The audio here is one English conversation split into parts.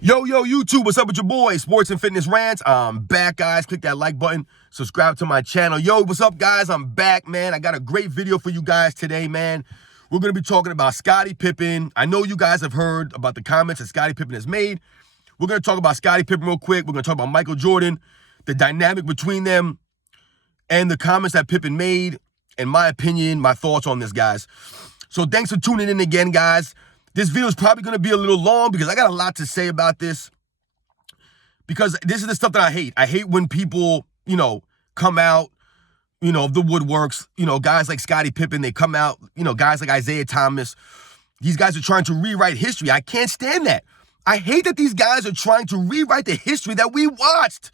Yo, YouTube, what's up with your boy? Sports and Fitness Rants. I'm back, guys. Click that like button. Subscribe to my channel. Yo, what's up, guys? I'm back, man. I got a great video for you guys today, man. We're going to be talking about Scottie Pippen. I know you guys have heard about the comments that Scottie Pippen has made. We're going to talk about Scottie Pippen real quick. We're going to talk about Michael Jordan, the dynamic between them, and the comments that Pippen made, and my opinion, my thoughts on this, guys. So thanks for tuning in again, guys. This video is probably going to be a little long because I got a lot to say about this. Because this is the stuff that I hate. I hate when people, come out, of the woodworks. Guys like Scottie Pippen, they come out, guys like Isaiah Thomas. These guys are trying to rewrite history. I can't stand that. I hate that these guys are trying to rewrite the history that we watched.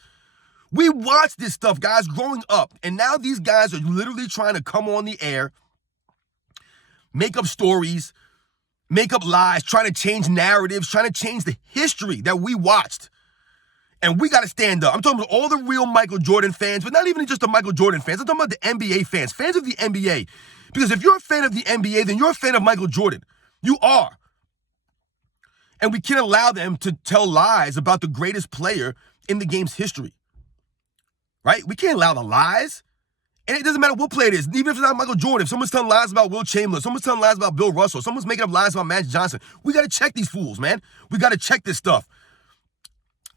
We watched this stuff, guys, growing up. And now these guys are literally trying to come on the air, make up stories, make up lies, trying to change narratives, trying to change the history that we watched. And we got to stand up. I'm talking about all the real Michael Jordan fans, but not even just the Michael Jordan fans. I'm talking about the NBA fans, fans of the NBA. Because if you're a fan of the NBA, then you're a fan of Michael Jordan. You are. And we can't allow them to tell lies about the greatest player in the game's history. Right? We can't allow the lies. And it doesn't matter what player it is. Even if it's not Michael Jordan, if someone's telling lies about Will Chamberlain, someone's telling lies about Bill Russell, someone's making up lies about Magic Johnson, we got to check these fools, man. We got to check this stuff.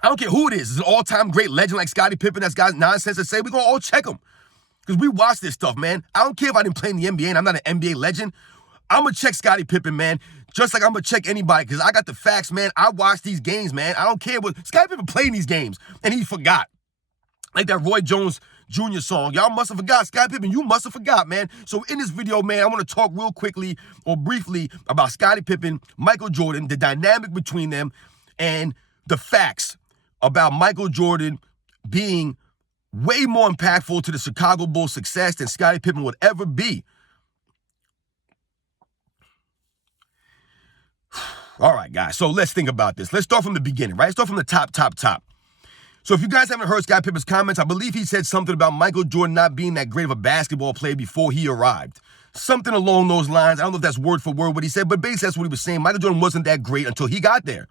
I don't care who it is. It's an all-time great legend like Scottie Pippen that's got nonsense to say. We're going to all check them because we watch this stuff, man. I don't care if I didn't play in the NBA and I'm not an NBA legend. I'm going to check Scottie Pippen, man, just like I'm going to check anybody because I got the facts, man. I watch these games, man. I don't care what Scottie Pippen played in these games, and he forgot. Like that Roy Jones Jr. song. Y'all must have forgot. Scottie Pippen, you must have forgot, man. So in this video, man, I want to talk real quickly or briefly about Scottie Pippen, Michael Jordan, the dynamic between them, and the facts about Michael Jordan being way more impactful to the Chicago Bulls' success than Scottie Pippen would ever be. All right, guys, so let's think about this. Let's start from the beginning, right? Let's start from the top. So if you guys haven't heard Scottie Pippen's comments, I believe he said something about Michael Jordan not being that great of a basketball player before he arrived. Something along those lines. I don't know if that's word for word what he said, but basically that's what he was saying. Michael Jordan wasn't that great until he got there.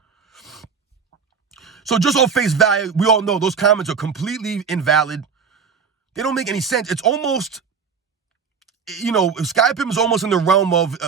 So just on face value, we all know those comments are completely invalid. They don't make any sense. It's almost, Scottie Pippen's almost in the realm of,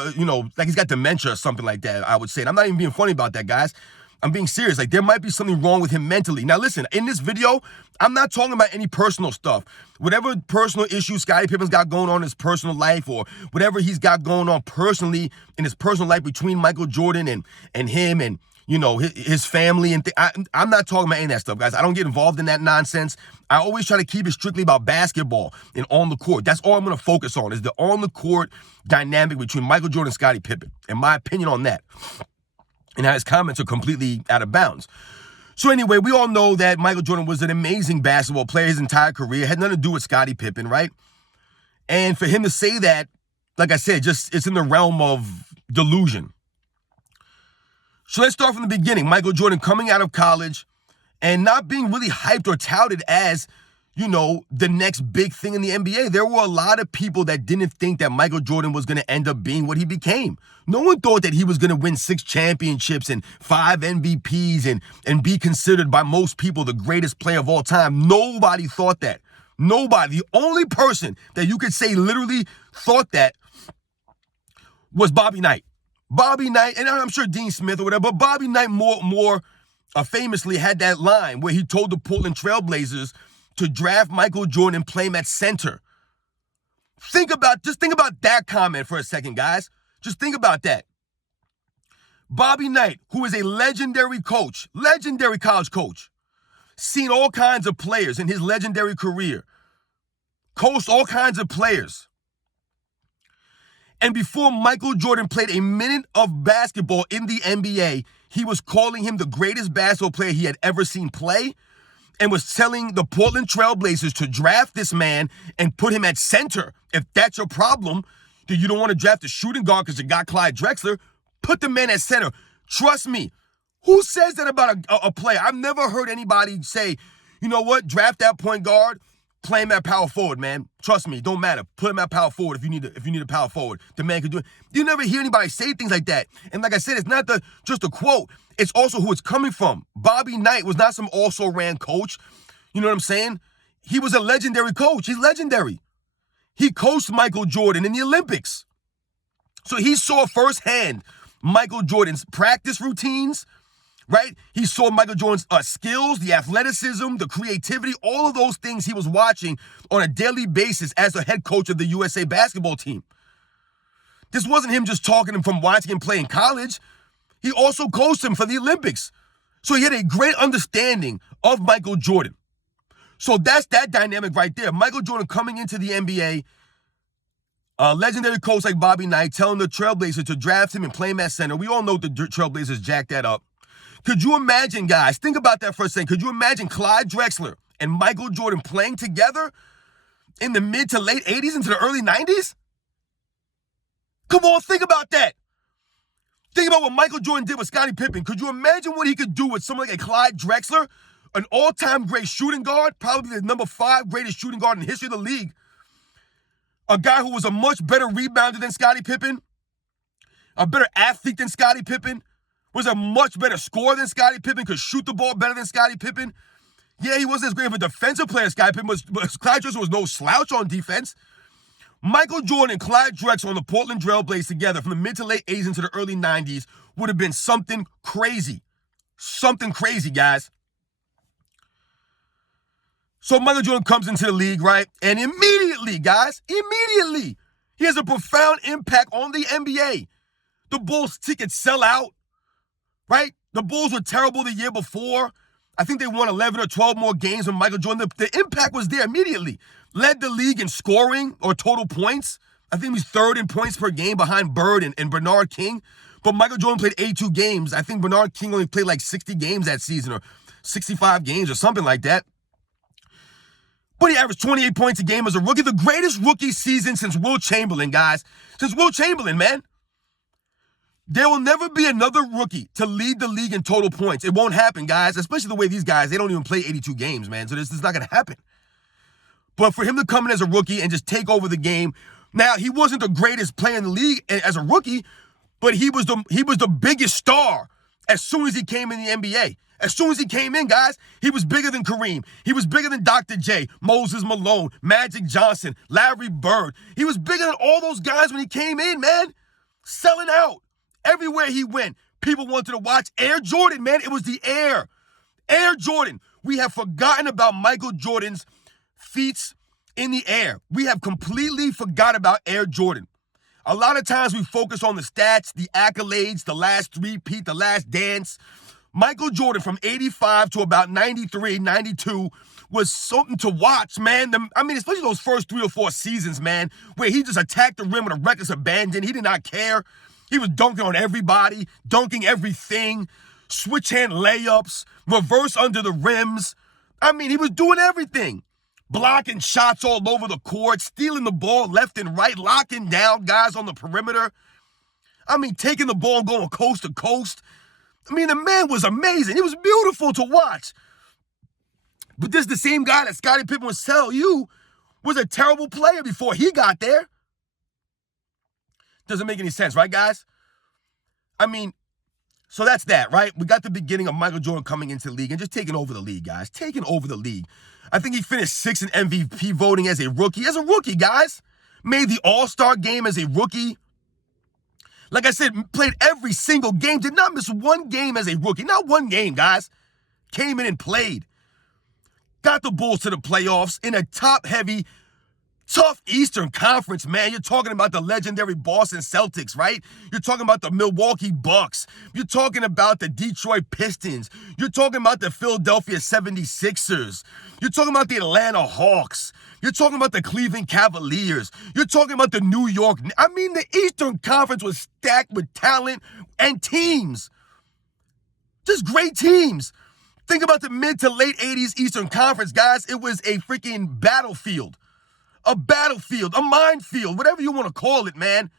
like he's got dementia or something like that, I would say. And I'm not even being funny about that, guys. I'm being serious. Like, there might be something wrong with him mentally. Now, listen, in this video, I'm not talking about any personal stuff. Whatever personal issues Scottie Pippen's got going on in his personal life or whatever he's got going on personally in his personal life between Michael Jordan and him and, his family. And I'm not talking about any of that stuff, guys. I don't get involved in that nonsense. I always try to keep it strictly about basketball and on the court. That's all I'm going to focus on is the on-the-court dynamic between Michael Jordan and Scottie Pippen, and my opinion on that. And how his comments are completely out of bounds. So anyway, we all know that Michael Jordan was an amazing basketball player his entire career. It had nothing to do with Scottie Pippen, right? And for him to say that, like I said, it's in the realm of delusion. So let's start from the beginning. Michael Jordan coming out of college and not being really hyped or touted as, the next big thing in the NBA. There were a lot of people that didn't think that Michael Jordan was going to end up being what he became. No one thought that he was going to win 6 championships and 5 MVPs and be considered by most people the greatest player of all time. Nobody thought that. Nobody. The only person that you could say literally thought that was Bobby Knight. Bobby Knight, and I'm sure Dean Smith or whatever, but Bobby Knight more famously had that line where he told the Portland Trailblazers to draft Michael Jordan and play him at center. Just think about that comment for a second, guys. Just think about that. Bobby Knight, who is a legendary coach, legendary college coach, seen all kinds of players in his legendary career, coached all kinds of players. And before Michael Jordan played a minute of basketball in the NBA, he was calling him the greatest basketball player he had ever seen play and was telling the Portland Trailblazers to draft this man and put him at center. If that's your problem, that you don't want to draft a shooting guard because you got Clyde Drexler, put the man at center. Trust me. Who says that about a player? I've never heard anybody say, you know what, draft that point guard, Play him at power forward, man. Trust me, it don't matter. Put him at power forward if you need a power forward. The man can do it. You never hear anybody say things like that. And like I said, it's not just a quote. It's also who it's coming from. Bobby Knight was not some also-ran coach. You know what I'm saying? He was a legendary coach. He's legendary. He coached Michael Jordan in the Olympics. So he saw firsthand Michael Jordan's practice routines, right? He saw Michael Jordan's skills, the athleticism, the creativity, all of those things he was watching on a daily basis as the head coach of the USA basketball team. This wasn't him just talking him from watching him play in college. He also coached him for the Olympics. So he had a great understanding of Michael Jordan. So that's that dynamic right there. Michael Jordan coming into the NBA, a legendary coach like Bobby Knight telling the Trailblazers to draft him and play him at center. We all know the Trailblazers jacked that up. Could you imagine, guys, think about that for a second. Could you imagine Clyde Drexler and Michael Jordan playing together in the mid to late 80s into the early 90s? Come on, think about that. Think about what Michael Jordan did with Scottie Pippen. Could you imagine what he could do with someone like a Clyde Drexler, an all-time great shooting guard, probably the number 5 greatest shooting guard in the history of the league, a guy who was a much better rebounder than Scottie Pippen, a better athlete than Scottie Pippen, was a much better scorer than Scottie Pippen, could shoot the ball better than Scottie Pippen. Yeah, he wasn't as great of a defensive player as Scottie Pippen, but Clyde Drexler was no slouch on defense. Michael Jordan and Clyde Drexler on the Portland Trail Blazers together from the mid to late 80s into the early 90s would have been something crazy. Something crazy, guys. So Michael Jordan comes into the league, right? And immediately, guys, he has a profound impact on the NBA. The Bulls tickets sell out, right? The Bulls were terrible the year before. I think they won 11 or 12 more games when Michael Jordan. The impact was there immediately. Led the league in scoring or total points. I think he's 3rd in points per game behind Bird and Bernard King. But Michael Jordan played 82 games. I think Bernard King only played like 60 games that season or 65 games or something like that. But he averaged 28 points a game as a rookie. The greatest rookie season since Wilt Chamberlain, guys. Since Wilt Chamberlain, man. There will never be another rookie to lead the league in total points. It won't happen, guys, especially the way these guys, they don't even play 82 games, man. So this is not going to happen. But for him to come in as a rookie and just take over the game, now he wasn't the greatest player in the league as a rookie, but he was the biggest star as soon as he came in the NBA. As soon as he came in, guys, he was bigger than Kareem. He was bigger than Dr. J, Moses Malone, Magic Johnson, Larry Bird. He was bigger than all those guys when he came in, man. Selling out. Everywhere he went, people wanted to watch Air Jordan, man. It was the Air. Air Jordan. We have forgotten about Michael Jordan's feats in the air. We have completely forgot about Air Jordan. A lot of times we focus on the stats, the accolades, the last three-peat, the last dance. Michael Jordan from 85 to about 93, 92 was something to watch, man. Especially those first 3 or 4 seasons, man, where he just attacked the rim with a reckless abandon. He did not care. He was dunking on everybody, dunking everything, switch hand layups, reverse under the rims. He was doing everything. Blocking shots all over the court, stealing the ball left and right, locking down guys on the perimeter. Taking the ball and going coast to coast. The man was amazing. He was beautiful to watch. But this is the same guy that Scottie Pippen would tell you was a terrible player before he got there. Doesn't make any sense, right, guys? So that's that, right? We got the beginning of Michael Jordan coming into the league and just taking over the league, guys. Taking over the league. I think he finished 6th in MVP voting as a rookie. As a rookie, guys. Made the All-Star game as a rookie. Like I said, played every single game. Did not miss one game as a rookie. Not one game, guys. Came in and played. Got the Bulls to the playoffs in a top-heavy, tough Eastern Conference, man. You're talking about the legendary Boston Celtics, right? You're talking about the Milwaukee Bucks. You're talking about the Detroit Pistons. You're talking about the Philadelphia 76ers. You're talking about the Atlanta Hawks. You're talking about the Cleveland Cavaliers. You're talking about the New York. The Eastern Conference was stacked with talent and teams. Just great teams. Think about the mid to late 80s Eastern Conference, guys. It was a freaking battlefield. A battlefield, a minefield, whatever you want to call it, man.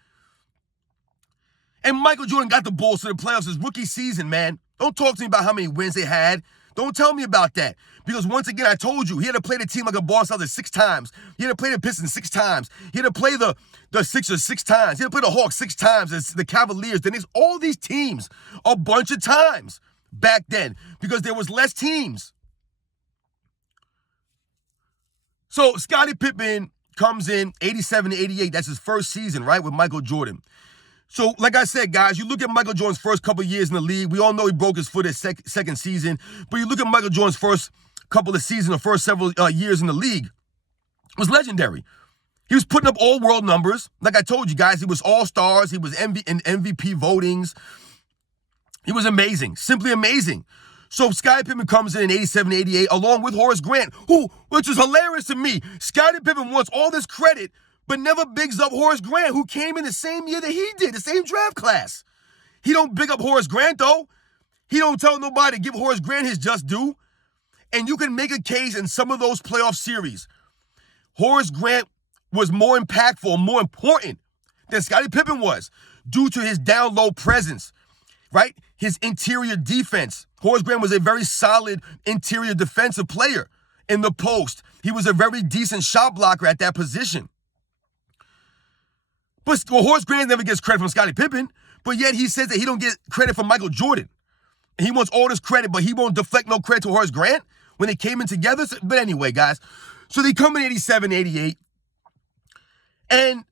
And Michael Jordan got the Bulls to the playoffs his rookie season, man. Don't talk to me about how many wins they had. Don't tell me about that. Because once again, I told you, he had to play the team like a boss out there 6 times. He had to play the Pistons 6 times. He had to play the Sixers 6 times. He had to play the Hawks 6 times. The Cavaliers, the Knicks, all these teams a bunch of times back then because there was less teams. So Scottie Pippen comes in 87 to 88. That's his first season, right, with Michael Jordan. So, like I said, guys, you look at Michael Jordan's first couple of years in the league. We all know he broke his foot his second season. But you look at Michael Jordan's first couple of seasons, or first several years in the league, it was legendary. He was putting up all-world numbers. Like I told you guys, he was all-stars. He was in MVP votings. He was amazing, simply amazing. So Scottie Pippen comes in 87, 88, along with Horace Grant, which is hilarious to me. Scottie Pippen wants all this credit, but never bigs up Horace Grant, who came in the same year that he did, the same draft class. He don't big up Horace Grant, though. He don't tell nobody to give Horace Grant his just due. And you can make a case in some of those playoff series. Horace Grant was more impactful, more important than Scottie Pippen was due to his down-low presence, right? His interior defense. Horace Grant was a very solid interior defensive player in the post. He was a very decent shot blocker at that position. But Horace Grant never gets credit from Scottie Pippen, but yet he says that he don't get credit from Michael Jordan. And he wants all this credit, but he won't deflect no credit to Horace Grant when they came in together. But anyway, guys, so they come in 87, 88. And,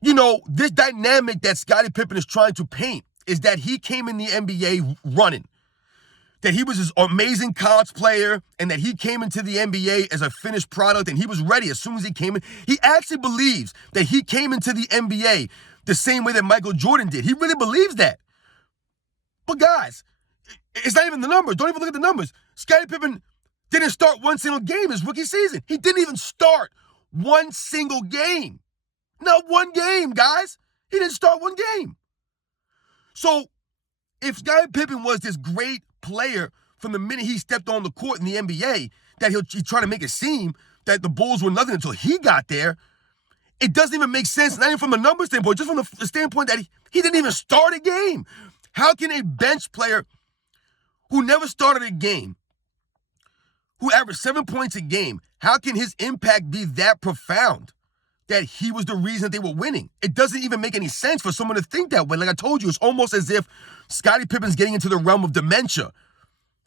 you know, this dynamic that Scottie Pippen is trying to paint is that he came in the NBA running, that he was this amazing college player, and that he came into the NBA as a finished product, and he was ready as soon as he came in. He actually believes that he came into the NBA the same way that Michael Jordan did. He really believes that. But guys, it's not even the numbers. Don't even look at the numbers. Scottie Pippen didn't start one single game his rookie season. He didn't even start one single game. Not one game, guys. He didn't start one game. So if Scottie Pippen was this great player from the minute he stepped on the court in the NBA, that he's trying to make it seem that the Bulls were nothing until he got there, it doesn't even make sense, not even from a number standpoint, just from the standpoint that he didn't even start a game. How can a bench player who never started a game, who averaged 7 points a game, how can his impact be that profound that he was the reason that they were winning? It doesn't even make any sense for someone to think that way. Like I told you, it's almost as if Scottie Pippen's getting into the realm of dementia,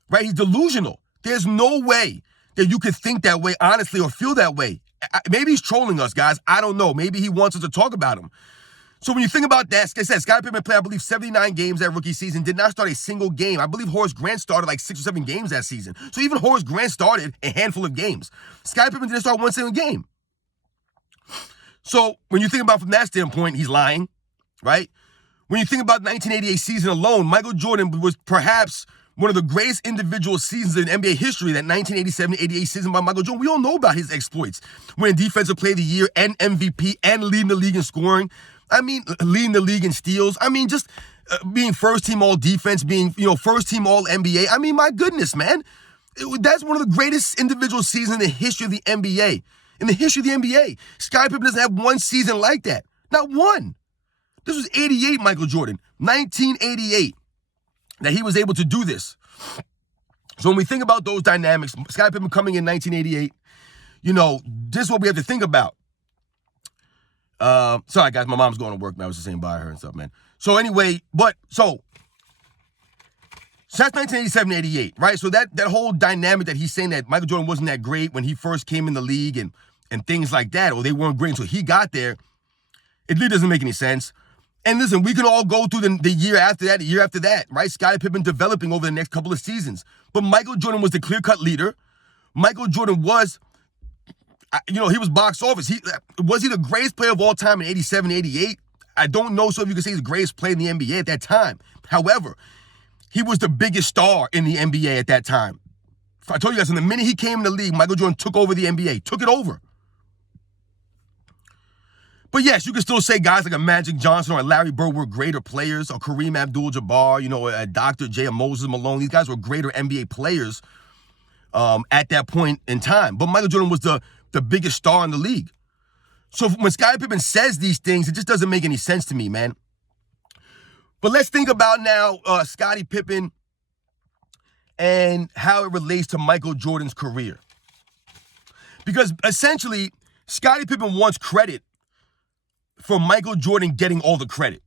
right? He's delusional. There's no way that you could think that way, honestly, or feel that way. Maybe he's trolling us, guys. I don't know. Maybe he wants us to talk about him. So when you think about that, like I said, Scottie Pippen played, I believe, 79 games that rookie season, did not start a single game. I believe Horace Grant started like 6 or 7 games that season. So even Horace Grant started a handful of games. Scottie Pippen didn't start one single game. So when you think about from that standpoint, he's lying, right? When you think about the 1988 season alone, Michael Jordan was perhaps one of the greatest individual seasons in NBA history, that 1987-88 season by Michael Jordan. We all know about his exploits. Winning Defensive Player of the Year and MVP and leading the league in scoring. I mean, leading the league in steals. I mean, just being first-team all-defense, being, first-team all-NBA. I mean, my goodness, man. That's one of the greatest individual seasons in the history of the NBA. In the history of the NBA, Scottie Pippen doesn't have one season like that. Not one. This was 88, Michael Jordan. 1988, that he was able to do this. So when we think about those dynamics, Scottie Pippen coming in 1988, this is what we have to think about. Sorry, guys, my mom's going to work, man. I was just saying bye to her and stuff, man. So anyway, so that's 1987-88, right? So that whole dynamic that he's saying that Michael Jordan wasn't that great when he first came in the league and things like that, or they weren't great until he got there, it really doesn't make any sense. And listen, we can all go through the year after that, right? Scottie Pippen developing over the next couple of seasons. But Michael Jordan was the clear-cut leader. Michael Jordan was, he was box office. Was he the greatest player of all time in 87, 88? I don't know so if you can say he's the greatest player in the NBA at that time. However, he was the biggest star in the NBA at that time. I told you guys, from the minute he came in the league, Michael Jordan took over the NBA, took it over. But yes, you can still say guys like a Magic Johnson or a Larry Bird were greater players, or Kareem Abdul-Jabbar, a Dr. J, a Moses Malone. These guys were greater NBA players at that point in time. But Michael Jordan was the biggest star in the league. So when Scottie Pippen says these things, it just doesn't make any sense to me, man. But let's think about now Scottie Pippen and how it relates to Michael Jordan's career. Because essentially, Scottie Pippen wants credit for Michael Jordan getting all the credit.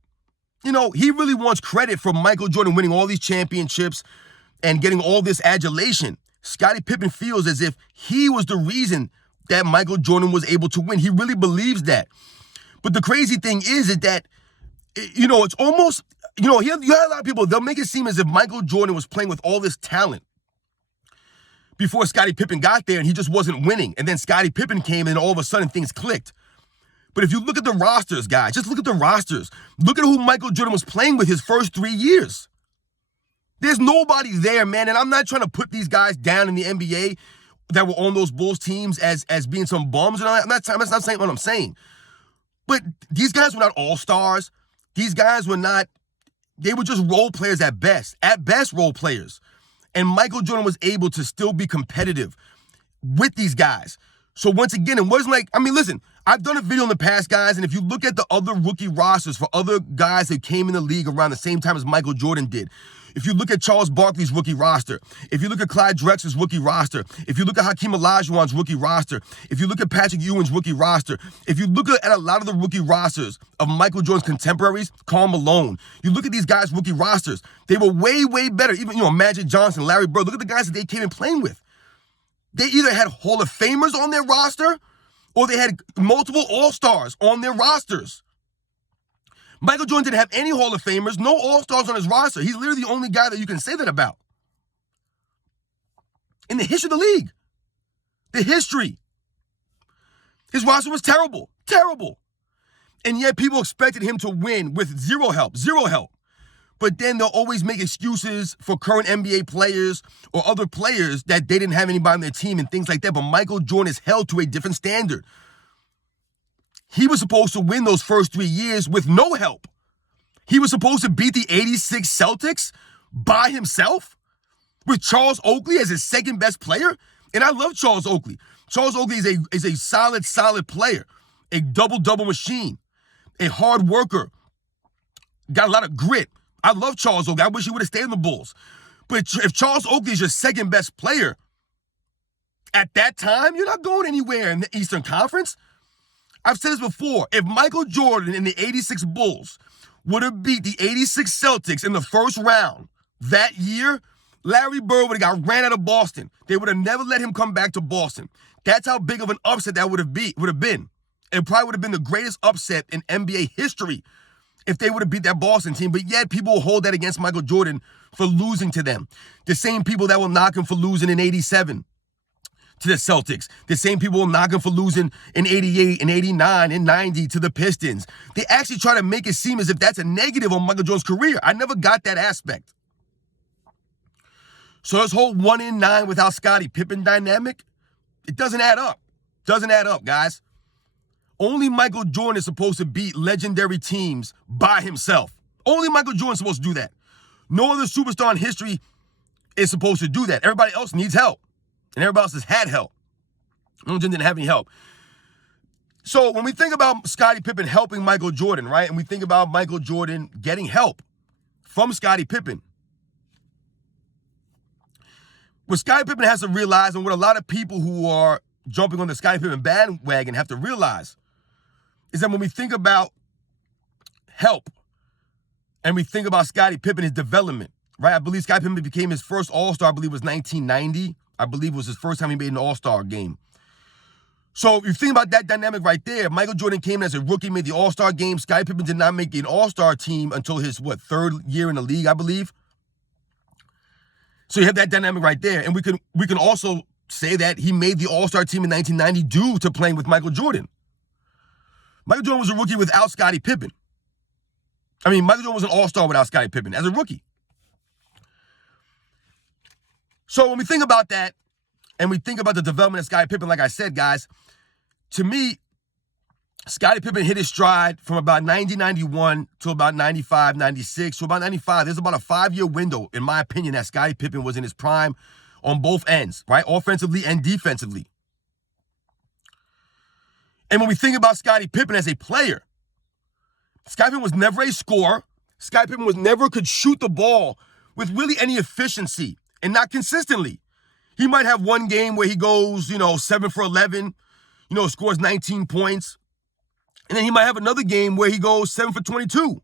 You know, he really wants credit for Michael Jordan winning all these championships and getting all this adulation. Scottie Pippen feels as if he was the reason that Michael Jordan was able to win. He really believes that. But the crazy thing is that, you know, it's almost, you know, you have a lot of people, they'll make it seem as if Michael Jordan was playing with all this talent before Scottie Pippen got there and he just wasn't winning. And then Scottie Pippen came and all of a sudden things clicked. But if you look at the rosters, guys, just look at the rosters. Look at who Michael Jordan was playing with his first 3 years. There's nobody there, man. And I'm not trying to put these guys down in the NBA that were on those Bulls teams as being some bums. And all that. I'm not saying what I'm saying. But these guys were not all-stars. These guys were not, they were just role players at best. At best, role players. And Michael Jordan was able to still be competitive with these guys. So once again, it wasn't like, I mean, listen, I've done a video in the past, guys, and if you look at the other rookie rosters for other guys that came in the league around the same time as Michael Jordan did, if you look at Charles Barkley's rookie roster, if you look at Clyde Drexler's rookie roster, if you look at Hakeem Olajuwon's rookie roster, if you look at Patrick Ewing's rookie roster, if you look at a lot of the rookie rosters of Michael Jordan's contemporaries, Karl Malone, you look at these guys' rookie rosters, they were way, way better. Even, you know, Magic Johnson, Larry Bird, look at the guys that they came in playing with. They either had Hall of Famers on their roster or they had multiple All-Stars on their rosters. Michael Jordan didn't have any Hall of Famers, no All-Stars on his roster. He's literally the only guy that you can say that about in the history of the league. The history. His roster was terrible, terrible. And yet people expected him to win with zero help. But then they'll always make excuses for current NBA players or other players that they didn't have anybody on their team and things like that. But Michael Jordan is held to a different standard. He was supposed to win those first 3 years with no help. He was supposed to beat the 86 Celtics by himself with Charles Oakley as his second best player. And I love Charles Oakley. Charles Oakley is a solid player, a double-double machine, a hard worker, got a lot of grit. I love Charles Oakley. I wish he would have stayed in the Bulls. But if Charles Oakley is your second best player at that time, you're not going anywhere in the Eastern Conference. I've said this before. If Michael Jordan and the 86 Bulls would have beat the 86 Celtics in the first round that year, Larry Bird would have got ran out of Boston. They would have never let him come back to Boston. That's how big of an upset that would have been. It probably would have been the greatest upset in NBA history if they would have beat that Boston team. But yet people will hold that against Michael Jordan for losing to them. The same people that will knock him for losing in 87 to the Celtics. The same people will knock him for losing in 88 and 89 and 90 to the Pistons. They actually try to make it seem as if that's a negative on Michael Jordan's career. I never got that aspect. So this whole 1-9 without Scottie Pippen dynamic, it doesn't add up. Doesn't add up, guys. Only Michael Jordan is supposed to beat legendary teams by himself. Only Michael Jordan is supposed to do that. No other superstar in history is supposed to do that. Everybody else needs help. And everybody else has had help. Michael Jordan didn't have any help. So when we think about Scottie Pippen helping Michael Jordan, right? And we think about Michael Jordan getting help from Scottie Pippen. What Scottie Pippen has to realize, and what a lot of people who are jumping on the Scottie Pippen bandwagon have to realize, is that when we think about help and we think about Scottie Pippen, his development, right? I believe Scottie Pippen became his first All-Star, I believe it was 1990. I believe it was his first time he made an All-Star game. So if you think about that dynamic right there, Michael Jordan came in as a rookie, made the All-Star game. Scottie Pippen did not make an All-Star team until his, third year in the league, I believe. So you have that dynamic right there. And we can also say that he made the All-Star team in 1990 due to playing with Michael Jordan. Michael Jordan was a rookie without Scottie Pippen. I mean, Michael Jordan was an All-Star without Scottie Pippen as a rookie. So when we think about that, and we think about the development of Scottie Pippen, like I said, guys, to me, Scottie Pippen hit his stride from about 90-91 to about 95-96 to about 95. There's about a 5-year window, in my opinion, that Scottie Pippen was in his prime on both ends, right? Offensively and defensively. And when we think about Scottie Pippen as a player, Scottie Pippen was never a scorer. Scottie Pippen could shoot the ball with really any efficiency and not consistently. He might have one game where he goes, 7 for 11, scores 19 points. And then he might have another game where he goes 7 for 22,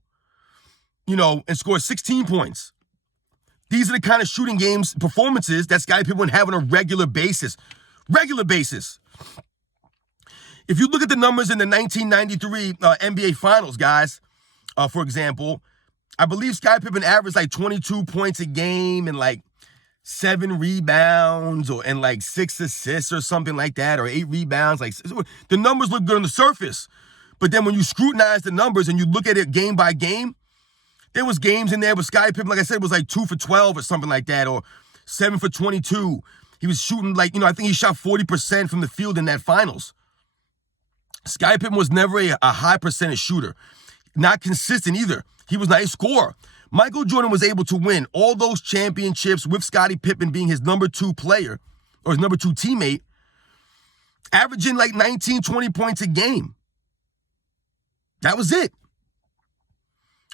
and scores 16 points. These are the kind of shooting games performances that Scottie Pippen would have on a regular basis. Regular basis. If you look at the numbers in the 1993 NBA Finals, guys, for example, I believe Scottie Pippen averaged like 22 points a game and like 7 rebounds and like 6 assists or something like that, or 8 rebounds. Like, the numbers look good on the surface. But then when you scrutinize the numbers and you look at it game by game, there was games in there with Scottie Pippen, like I said, was like 2 for 12 or something like that, or 7 for 22. He was shooting like, I think he shot 40% from the field in that finals. Scottie Pippen was never a high percentage shooter. Not consistent either. He was not a scorer. Michael Jordan was able to win all those championships with Scottie Pippen being his number 2 player, or his number 2 teammate, averaging like 19, 20 points a game. That was it.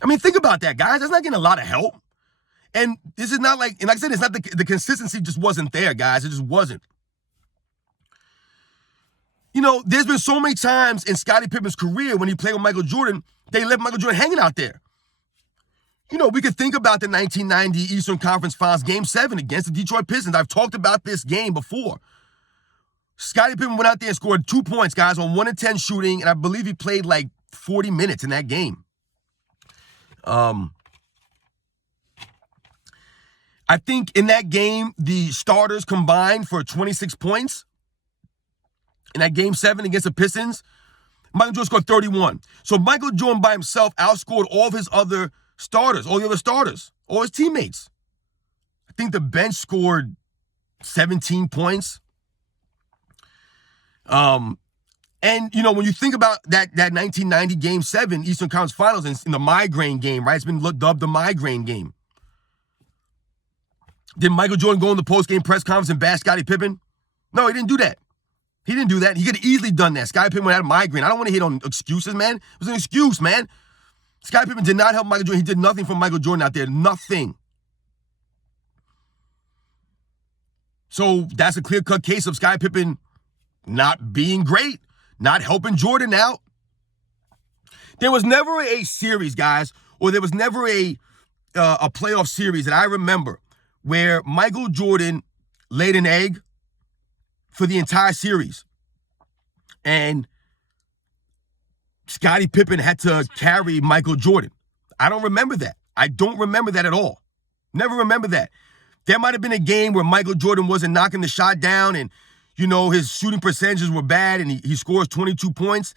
I mean, think about that, guys. That's not getting a lot of help. And this is not like, and like I said, it's not the consistency just wasn't there, guys. It just wasn't. There's been so many times in Scottie Pippen's career when he played with Michael Jordan, they left Michael Jordan hanging out there. We could think about the 1990 Eastern Conference Finals Game 7 against the Detroit Pistons. I've talked about this game before. Scottie Pippen went out there and scored 2 points, guys, on 1 of 10 shooting, and I believe he played like 40 minutes in that game. I think in that game, the starters combined for 26 points. In that Game 7 against the Pistons, Michael Jordan scored 31. So Michael Jordan by himself outscored all of his other starters, all the other starters, all his teammates. I think the bench scored 17 points. And, when you think about that 1990 Game 7 Eastern Conference Finals in the migraine game, right? It's been dubbed the migraine game. Did Michael Jordan go in the post-game press conference and bash Scottie Pippen? No, he didn't do that. He didn't do that. He could have easily done that. Scottie Pippen had a migraine. I don't want to hit on excuses, man. It was an excuse, man. Scottie Pippen did not help Michael Jordan. He did nothing for Michael Jordan out there. Nothing. So that's a clear-cut case of Scottie Pippen not being great, not helping Jordan out. There was never a series, guys, or there was never a playoff series that I remember where Michael Jordan laid an egg for the entire series, and Scottie Pippen had to carry Michael Jordan. I don't remember that. I don't remember that at all. Never remember that. There might have been a game where Michael Jordan wasn't knocking the shot down and, his shooting percentages were bad and he scores 22 points.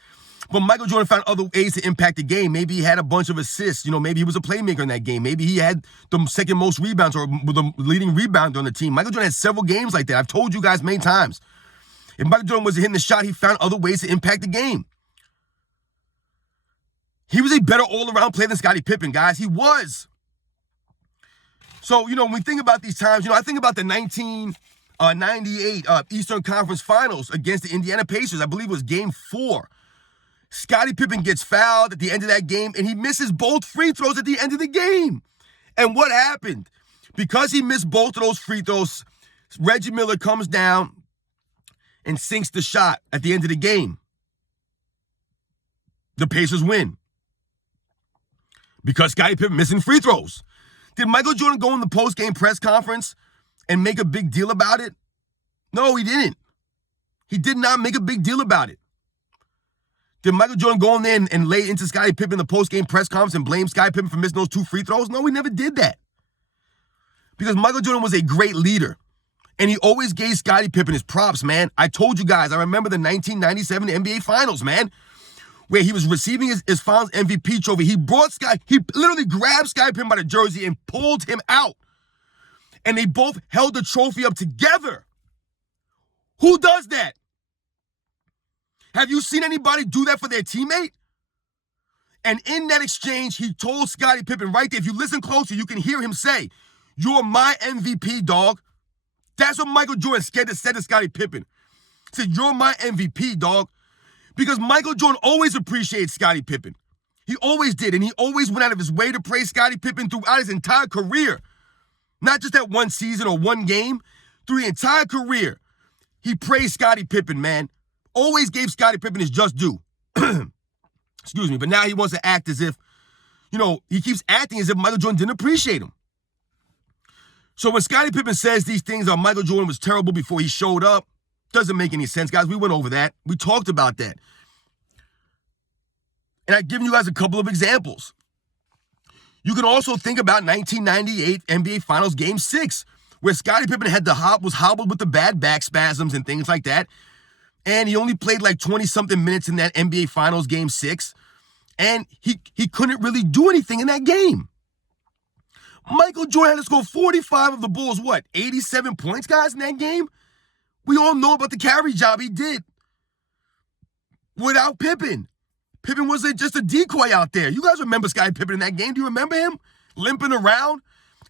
But Michael Jordan found other ways to impact the game. Maybe he had a bunch of assists. Maybe he was a playmaker in that game. Maybe he had the second most rebounds or the leading rebounder on the team. Michael Jordan had several games like that. I've told you guys many times. If Michael Jordan wasn't hitting the shot, he found other ways to impact the game. He was a better all-around player than Scottie Pippen, guys. He was. So, when we think about these times, I think about the 1998 Eastern Conference Finals against the Indiana Pacers. I believe it was Game 4. Scottie Pippen gets fouled at the end of that game, and he misses both free throws at the end of the game. And what happened? Because he missed both of those free throws, Reggie Miller comes down and sinks the shot at the end of the game. The Pacers win. Because Scottie Pippen missing free throws. Did Michael Jordan go in the post-game press conference and make a big deal about it? No, he didn't. He did not make a big deal about it. Did Michael Jordan go in there and lay into Scottie Pippen in the post-game press conference and blame Scottie Pippen for missing those 2 free throws? No, he never did that. Because Michael Jordan was a great leader. And he always gave Scottie Pippen his props, man. I told you guys, I remember the 1997 NBA Finals, man, where he was receiving his Finals MVP trophy. He literally grabbed Scottie Pippen by the jersey and pulled him out. And they both held the trophy up together. Who does that? Have you seen anybody do that for their teammate? And in that exchange, he told Scottie Pippen right there, if you listen closely, you can hear him say, "You're my MVP, dog." That's what Michael Jordan said to Scottie Pippen. He said, "You're my MVP, dog." Because Michael Jordan always appreciated Scottie Pippen. He always did, and he always went out of his way to praise Scottie Pippen throughout his entire career. Not just that one season or one game, through the entire career, he praised Scottie Pippen, man. Always gave Scottie Pippen his just due. Excuse me, but now he wants to act as if, he keeps acting as if Michael Jordan didn't appreciate him. So when Scottie Pippen says these things on Michael Jordan was terrible before he showed up, doesn't make any sense, guys. We went over that. We talked about that. And I've given you guys a couple of examples. You can also think about 1998 NBA Finals Game 6, where Scottie Pippen was hobbled with the bad back spasms and things like that. And he only played like 20-something minutes in that NBA Finals Game 6. And he couldn't really do anything in that game. Michael Jordan had to score 45 of the Bulls, 87 points, guys, in that game? We all know about the carry job he did without Pippen. Pippen was just a decoy out there. You guys remember Scottie Pippen in that game? Do you remember him limping around?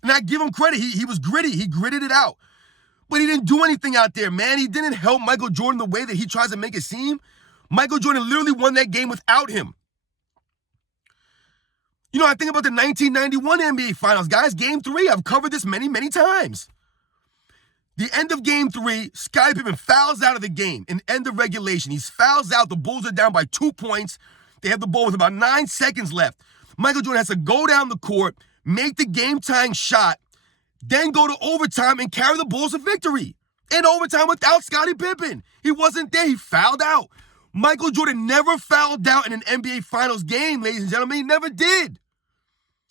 And I give him credit. He was gritty. He gritted it out. But he didn't do anything out there, man. He didn't help Michael Jordan the way that he tries to make it seem. Michael Jordan literally won that game without him. I think about the 1991 NBA Finals, guys. Game 3, I've covered this many, many times. The end of Game 3, Scottie Pippen fouls out of the game in end of regulation. He fouls out. The Bulls are down by 2 points. They have the ball with about 9 seconds left. Michael Jordan has to go down the court, make the game-tying shot, then go to overtime and carry the Bulls to victory. In overtime without Scottie Pippen. He wasn't there. He fouled out. Michael Jordan never fouled out in an NBA Finals game, ladies and gentlemen. He never did.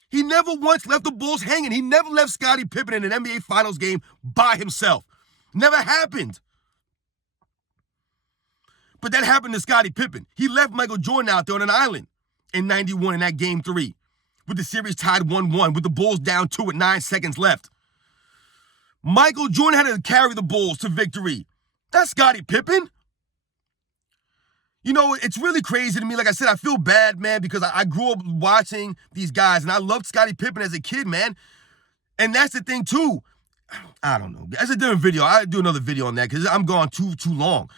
He never once left the Bulls hanging. He never left Scottie Pippen in an NBA Finals game by himself. Never happened. But that happened to Scottie Pippen. He left Michael Jordan out there on an island in 91 in that Game 3 with the series tied 1-1 with the Bulls down 2 with 9 seconds left. Michael Jordan had to carry the Bulls to victory. That's Scottie Pippen. It's really crazy to me. Like I said, I feel bad, man, because I grew up watching these guys, and I loved Scottie Pippen as a kid, man. And that's the thing, too. I don't know. That's a different video. I'll do another video on that because I'm going too long.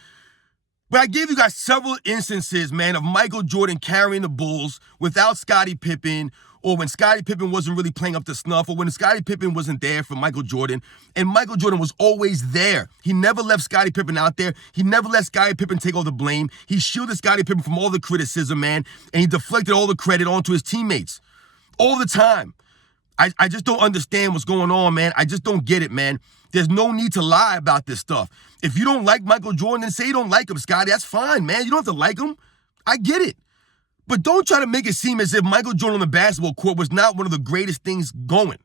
But I gave you guys several instances, man, of Michael Jordan carrying the Bulls without Scottie Pippen, or when Scottie Pippen wasn't really playing up to snuff, or when Scottie Pippen wasn't there for Michael Jordan, and Michael Jordan was always there. He never left Scottie Pippen out there. He never let Scottie Pippen take all the blame. He shielded Scottie Pippen from all the criticism, man, and he deflected all the credit onto his teammates all the time. I just don't understand what's going on, man. I just don't get it, man. There's no need to lie about this stuff. If you don't like Michael Jordan, then say you don't like him, Scottie. That's fine, man. You don't have to like him. I get it. But don't try to make it seem as if Michael Jordan on the basketball court was not one of the greatest things going.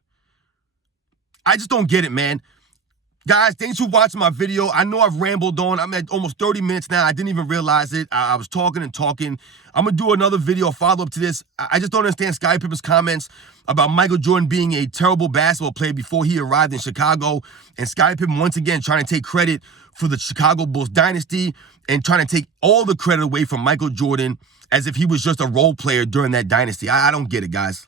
I just don't get it, man. Guys, thanks for watching my video. I know I've rambled on. I'm at almost 30 minutes now. I didn't even realize it. I was talking and talking. I'm going to do another video, follow-up to this. I just don't understand Scottie Pippen's comments about Michael Jordan being a terrible basketball player before he arrived in Chicago. And Scottie Pippen, once again, trying to take credit for the Chicago Bulls dynasty and trying to take all the credit away from Michael Jordan as if he was just a role player during that dynasty. I don't get it, guys.